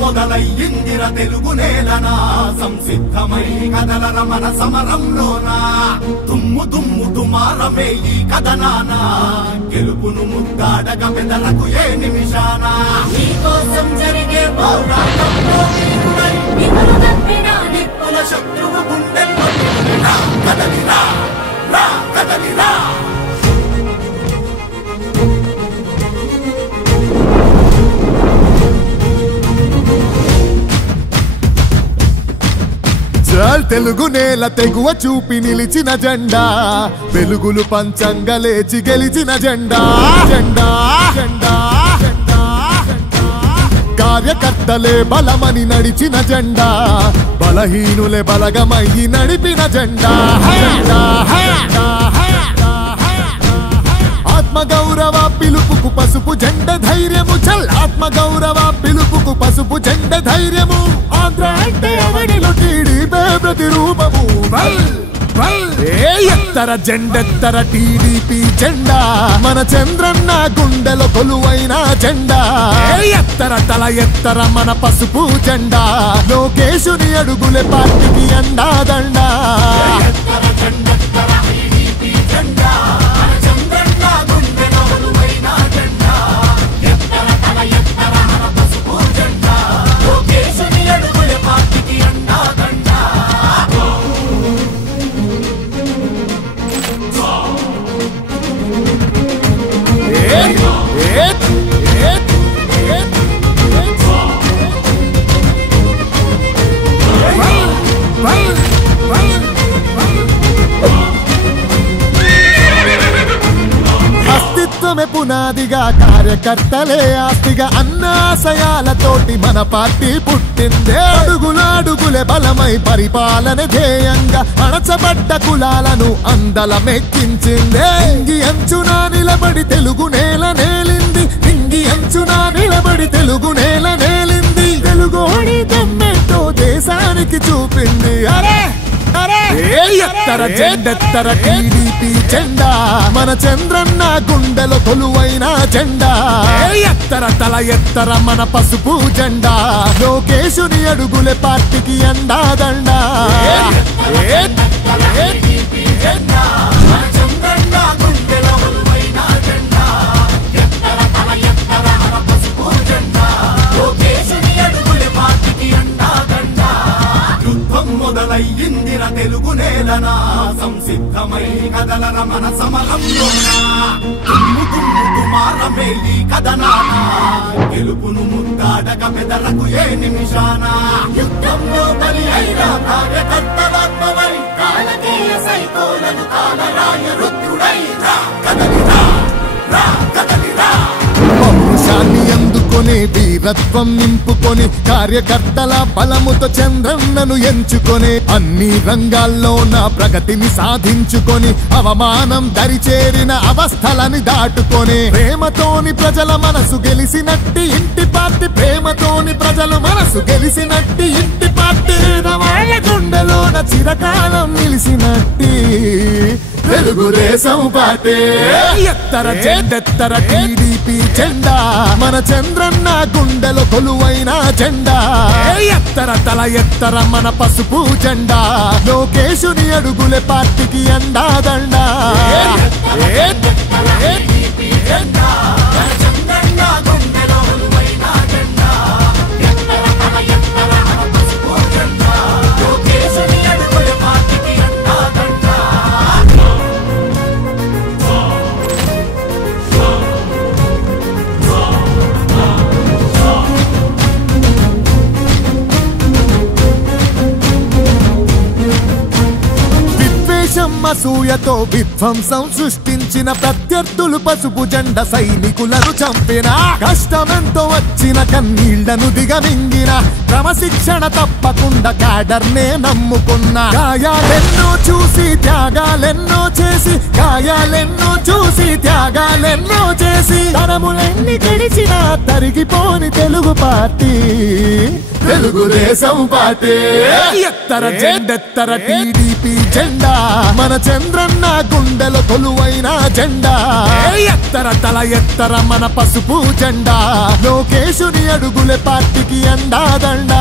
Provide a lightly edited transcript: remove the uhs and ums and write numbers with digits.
మొదలయ్యిందిర తెలుగు నేలనా సంసిద్ధమై కదలర మన సమరంలోనా దుమ్ము దుమ్ము దుమారమే ఈ కథనాన గెలుపును ముద్దాడగ బెదరకు ఏ నిమిషాన నీకోసం జరిగే పోరాటంలో వీరుడై నిన్ను తప్పిన నిప్పుల శత్రువు గుండెల్లో కదలిరా రా కదలిరా తెలుగు నేల తెగువ చూపి నిలిచిన జెండా వెలుగులు పంచంగా లేచి గెలిచిన జెండా జెండా జెండా కార్యకర్తలే బలమని నడిచిన జెండా బలహీనులే బలగమయ్యి నడిపిన జెండా ఆత్మగౌరవ పిలుపుకు పసుపు జెండ ధైర్యము చల్ ఆత్మగౌరవ పిలుపుకు పసుపు జెండ ధైర్యము ఆంధ్ర అంటే అవనిలో టీడీపీ ప్రతిరూపము ఎత్తర జెండెత్తర టీడీపీ జెండా మన చంద్రన్న గుండెలో కొలువైన జెండా ఎత్తర తల ఎత్తర మన పసుపు జెండా లోకేశుని అడుగులే పార్టీకి అండా దండా పునాదిగా కార్యకర్తలే ఆస్తిగా అన్నాశయాలతోటి మన పార్టీ పుట్టిందే అడుగులాడుగులే బలమై పరిపాలన ధ్యేయంగా అణచబడ్డ కులాలను అందలమెక్కించిందే ఇంగి అంచున నిలబడి తెలుగు నేల నేలింది ఇంగి అంచున నిలబడి తెలుగు నేల నేలింది తెలుగోడి దమ్మెంటో దేశానికి చూపింది అరే ఎత్తర జెండెత్తర టీడీపీ జెండా మన చంద్రన్న గుండెలో కొలువైన జెండా ఎత్తర తల ఎత్తర మన పసుపు జెండా లోకేశుని అడుగులే పార్టీకి అండా దండా మొదలయ్యిందిర తెలుగు నేలనా సంసిద్ధమై కదలర మన సమరంలోనా దుమ్ము దుమ్ము దుమారమే ఈ కథనాన గెలుపును ముద్దాడగ బెదరకు ఏ నిమిషాన యుద్ధంలో బలి అయిన కార్యకర్తలాత్మవై కాలకేయ సైకోలను కాలరాయ రుద్రుడై రా కదలిరా రా కదలిరా పౌరుషాన్ని అందుకొని వీరత్వం నింపుకొని కార్యకర్తల బలముతో చంద్రన్నను ఎంచుకొని అన్ని రంగాల్లో నా ప్రగతిని సాధించుకొని అవమానం దరిచేరిన అవస్థలని దాటుకొని ప్రేమతోని ప్రజల మనసు గెలిసినట్టి ఇంటి పార్టీ ప్రేమతోని ప్రజల మనసు గెలిసినట్టి ఇంటి పార్టీ వాళ్ళ గుండెలోన చిరకాలం నిలిసినట్టి తెలుగుదేశం పార్టీ ఎత్తర జెండెత్తర టీడీపీ జెండా మన చంద్రన్న గుండెలో కొలువైన జెండా ఎత్తర తల ఎత్తర మన పసుపు జెండా లోకేశుని అడుగులే పార్టీకి అండా దండా అసూయతో విధ్వంసం సృష్టించిన ప్రత్యర్థులు పసుపు జెండ సైనికులను చంపిన కష్టమెంతో వచ్చిన కన్నీళ్లను దిగమింగిన క్రమశిక్షణ తప్పకుండా క్యాడర్నే నమ్ముకున్న గాయాలెన్నో చూసి త్యాగాలెన్నో చేసి గాయాలెన్నో చూసి త్యాగాలెన్నో చేసి తరములెన్ని గడిచిన తరిగిపోని తెలుగు పార్టీ తెలుగుదేశం పార్టీ. ఎత్తర జెండెత్తర టీడీపీ జెండా మన చంద్రన్న గుండెలో కొలువైన జెండా. ఎత్తర తల ఎత్తర మన పసుపు జెండా లోకేశుని అడుగులే పార్టీకి అండాదండా.